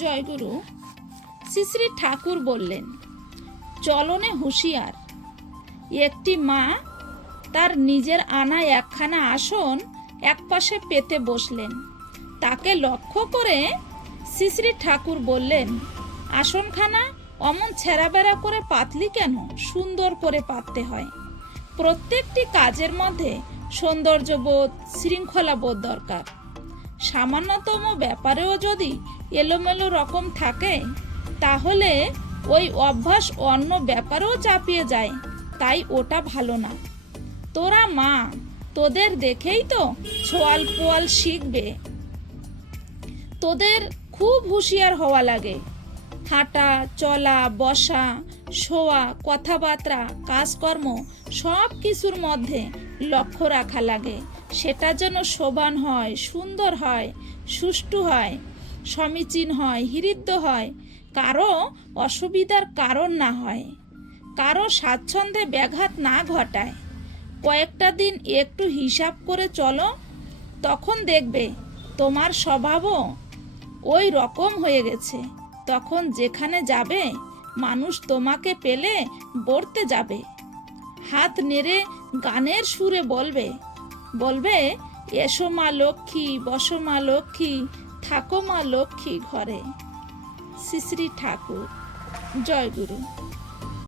জয়গুরু। শ্রী শ্রী ঠাকুর বললেন, চলনে হুঁশিয়ার। একটি মা তার নিজের আনা একখানা আসন একপাশে পেতে বসলেন। তাকে লক্ষ্য করে শ্রী শ্রী ঠাকুর বললেন, আসনখানা অমন ছেঁড়াবেড়া করে পাতলি কেন? সুন্দর করে পাততে হয়। প্রত্যেকটি কাজের মধ্যে সৌন্দর্যবোধ, শৃঙ্খলাবোধ দরকার। সামান্যতম ব্যাপারেও যদি এলোমেলো রকম থাকে, তাহলে ওই অভ্যাস অন্য ব্যাপারেও চাপিয়ে যায়, তাই ওটা ভালো না। তোরা মা, তোদের দেখেই তো ছোয়াল পোয়াল শিখবে। তোদের খুব হুঁশিয়ার হওয়া লাগে। হাঁটা, চলা, বসা, শোয়া, কথাবার্তা, কাজকর্ম সব কিছুর মধ্যে লক্ষ্য রাখা লাগে। সেটা যেন শোভন হয়, সুন্দর হয়, সুষ্ঠু হয়, সমীচীন হয়, হৃদ্য হয়, কারো অসুবিধার কারণ না হয়, কারো স্বাচ্ছন্দ্যে ব্যাঘাত না ঘটায়। কয়েকটা দিন একটু হিসাব করে চলো, তখন দেখবে তোমার স্বভাবও ওই রকম হয়ে গেছে। তখন যেখানে যাবে মানুষ তোমাকে পেলে বলতে যাবে, হাত নেড়ে গানের সুরে বলবে, বলবে, এসো মা লক্ষ্মী, বসো মা লক্ষ্মী, থাকো মা লক্ষ্মী ঘরে। শ্রী শ্রী ঠাকুর। জয়গুরু।